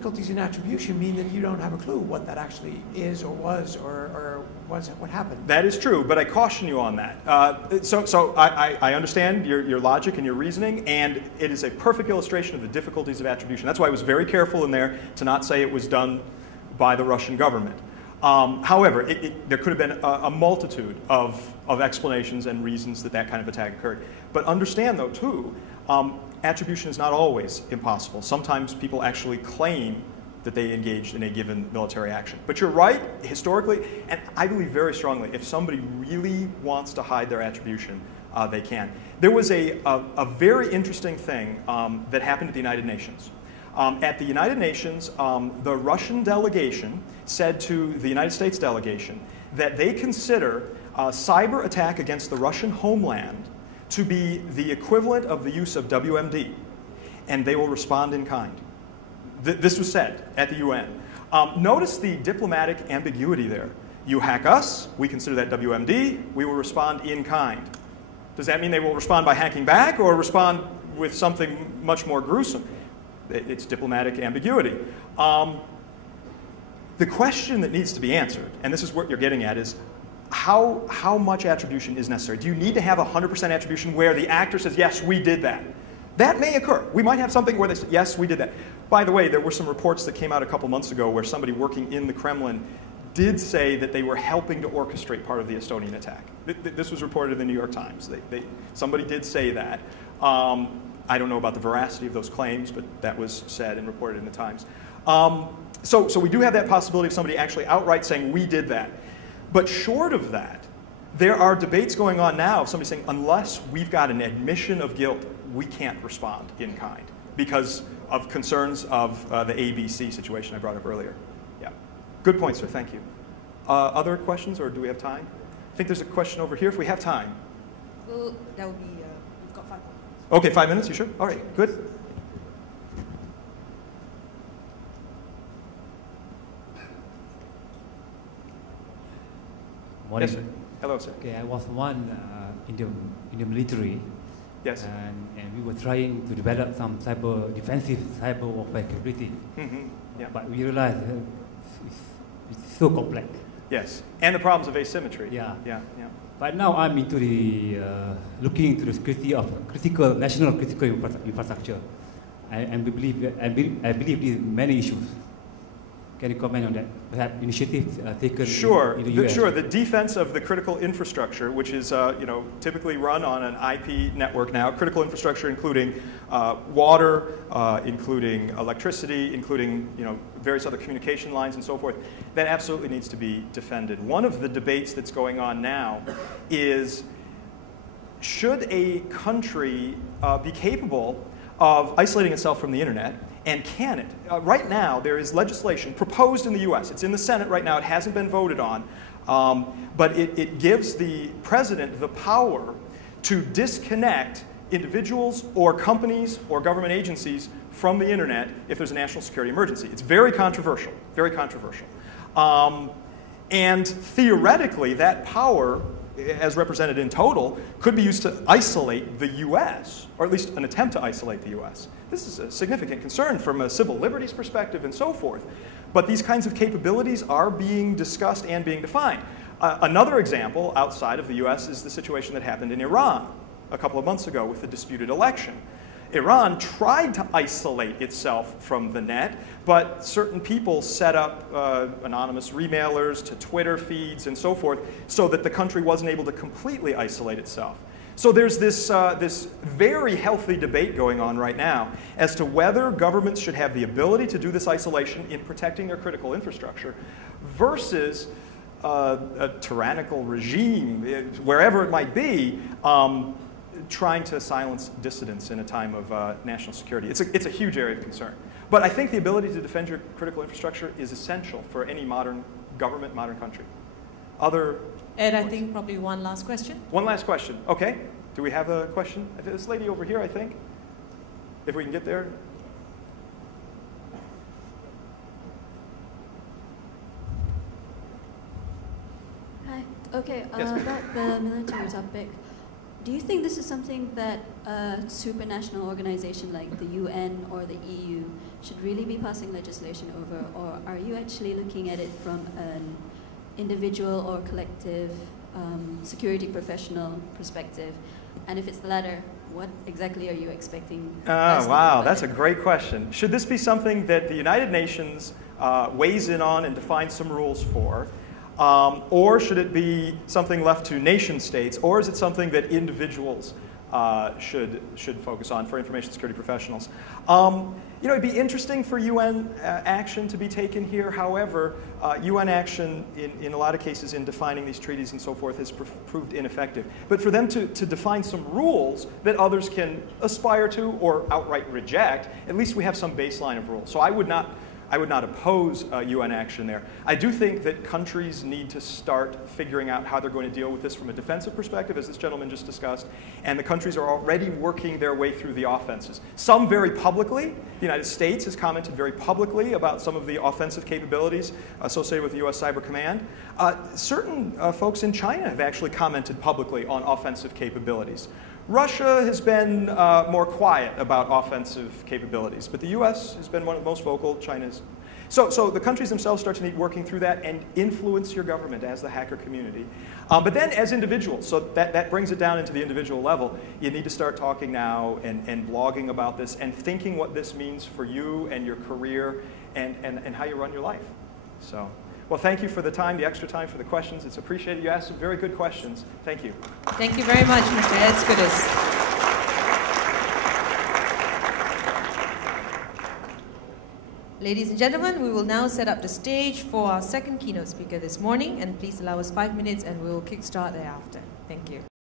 difficulties in attribution mean that you don't have a clue what that actually is or was or what happened. That is true, but I caution you on that. So I understand your logic and your reasoning, and it is a perfect illustration of the difficulties of attribution. That's why I was very careful in there to not say it was done by the Russian government. However, there could have been a multitude of explanations and reasons that kind of attack occurred. But understand, though, too, attribution is not always impossible. Sometimes people actually claim that they engaged in a given military action. But you're right, historically, and I believe very strongly, if somebody really wants to hide their attribution, they can. There was a very interesting thing that happened at the United Nations. At the United Nations, the Russian delegation said to the United States delegation that they consider a cyber attack against the Russian homeland to be the equivalent of the use of WMD, and they will respond in kind. This was said at the UN. Notice the diplomatic ambiguity there. You hack us, we consider that WMD, we will respond in kind. Does that mean they will respond by hacking back or respond with something much more gruesome? It's diplomatic ambiguity. The question that needs to be answered, and this is what you're getting at, is how much attribution is necessary? Do you need to have 100% attribution where the actor says, yes, we did that? That may occur. We might have something where they say, yes, we did that. By the way, there were some reports that came out a couple months ago where somebody working in the Kremlin did say that they were helping to orchestrate part of the Estonian attack. This was reported in the New York Times. Somebody did say that. I don't know about the veracity of those claims, but that was said and reported in the Times. So we do have that possibility of somebody actually outright saying, we did that. But short of that, there are debates going on now of somebody saying, unless we've got an admission of guilt, we can't respond in kind because of concerns of the ABC situation I brought up earlier. Yeah. Good point, sir. Thank you. Other questions, or do we have time? I think there's a question over here if we have time. Well, that will be, we've got 5 minutes. OK, 5 minutes, you sure? All right, good. Morning. Yes, sir. Hello, sir. Okay, I was one in the military. Yes. And we were trying to develop some defensive cyber warfare capability. Mm-hmm. Yeah. But we realized it's so complex. Yes, and the problems of asymmetry. Yeah. Yeah. Yeah. But now I'm into the looking into the security of national critical infrastructure. I believe there are many issues. Can you comment on that? Perhaps initiatives taken in the US? Sure. The defense of the critical infrastructure, which is typically run on an IP network now, critical infrastructure including water, including electricity, including various other communication lines and so forth, that absolutely needs to be defended. One of the debates that's going on now is, should a country be capable of isolating itself from the internet? And can it? Right now, there is legislation proposed in the US. It's in the Senate right now. It hasn't been voted on. But it gives the president the power to disconnect individuals or companies or government agencies from the internet if there's a national security emergency. It's very controversial, very controversial. And theoretically, that power, as represented in total, could be used to isolate the US, or at least an attempt to isolate the US. This is a significant concern from a civil liberties perspective and so forth. But these kinds of capabilities are being discussed and being defined. Another example outside of the US is the situation that happened in Iran a couple of months ago with the disputed election. Iran tried to isolate itself from the net, but certain people set up anonymous remailers to Twitter feeds and so forth so that the country wasn't able to completely isolate itself. So there's this very healthy debate going on right now as to whether governments should have the ability to do this isolation in protecting their critical infrastructure versus a tyrannical regime, wherever it might be, trying to silence dissidents in a time of national security. It's a huge area of concern. But I think the ability to defend your critical infrastructure is essential for any modern government, modern country. Ed, I think probably one last question. One last question. OK. Do we have a question? This lady over here, I think. If we can get there. Hi. OK. Yes. About the military topic. Do you think this is something that a supranational organization like the UN or the EU should really be passing legislation over, or are you actually looking at it from an individual or collective security professional perspective? And if it's the latter, what exactly are you expecting? Wow, that's a great question. Should this be something that the United Nations weighs in on and defines some rules for? Or should it be something left to nation states? Or is it something that individuals should focus on for information security professionals? You know, it'd be interesting for UN action to be taken here. However, UN action in a lot of cases in defining these treaties and so forth has proved ineffective. But for them to define some rules that others can aspire to or outright reject, at least we have some baseline of rules. So I would not oppose UN action there. I do think that countries need to start figuring out how they're going to deal with this from a defensive perspective, as this gentleman just discussed, and the countries are already working their way through the offenses. Some very publicly. The United States has commented very publicly about some of the offensive capabilities associated with the US Cyber Command. Certain folks in China have actually commented publicly on offensive capabilities. Russia has been more quiet about offensive capabilities, but the US has been one of the most vocal. China's. So the countries themselves start to need working through that and influence your government as the hacker community. But then as individuals, so that brings it down into the individual level, you need to start talking now and blogging about this and thinking what this means for you and your career and how you run your life. So. Well, thank you for the time, the extra time for the questions. It's appreciated. You asked some very good questions. Thank you. Thank you very much, Mr. Ed Skoudis. Ladies and gentlemen, we will now set up the stage for our second keynote speaker this morning, and please allow us 5 minutes and we will kickstart thereafter. Thank you.